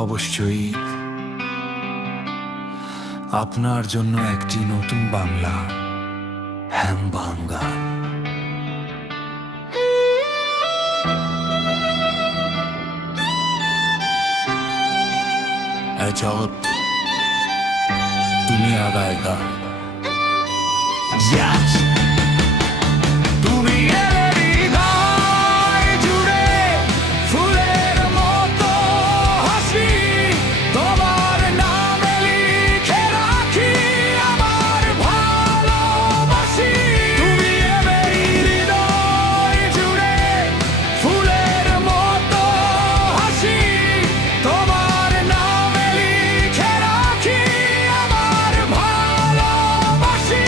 অবশ্যই আপনার জন্য একটি নতুন বাংলা হ্যামবাং গান। জগৎ তুমি আগায় গান। তুমি এলে হৃদয় জুড়ে ফুলের মতো হাসি, তোমার নামে লিখে রাখি আমার ভালোবাসি। তুমি এলে হৃদয় জুড়ে ফুলের মতো হাসি, তোমার নামে লিখে রাখি আমার ভালোবাসি।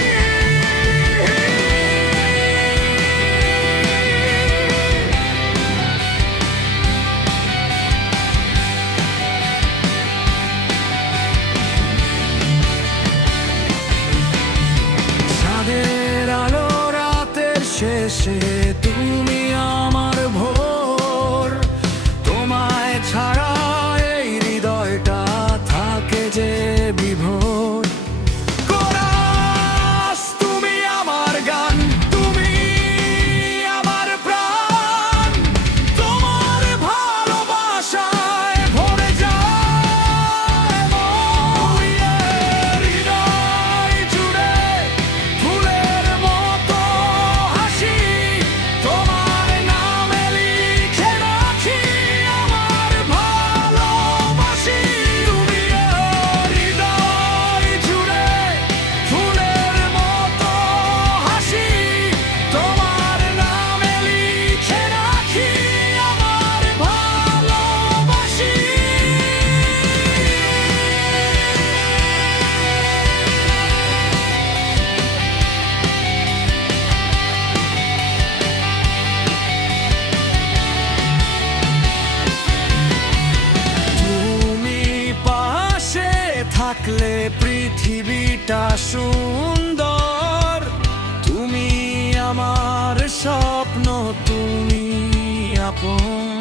চাঁদের আলো রাতের শেষে তুমি আমার ভোর, তোমায় ছাড়া এই হৃদয়টা থাকে যে বিভোর। কোরাস তুমি আমার গান, তুমি আমার প্রাণ, তোমার ভালোবাসায় ভরে যায় মন। হৃদয় জুড়ে ফুলের মতো হাসি, তোমার নামে লিখে রাখি আমার ভালোবাসি। তুমি হৃদয় জুড়ে ফুলের মতো হাসি, তোমার নামে লিখে রাখি আমার ভালোবাসি। তুমি পাশে থাকলে পৃথিবীটা সুন্দর, তুমি আমার স্বপ্ন, তুমি আপন।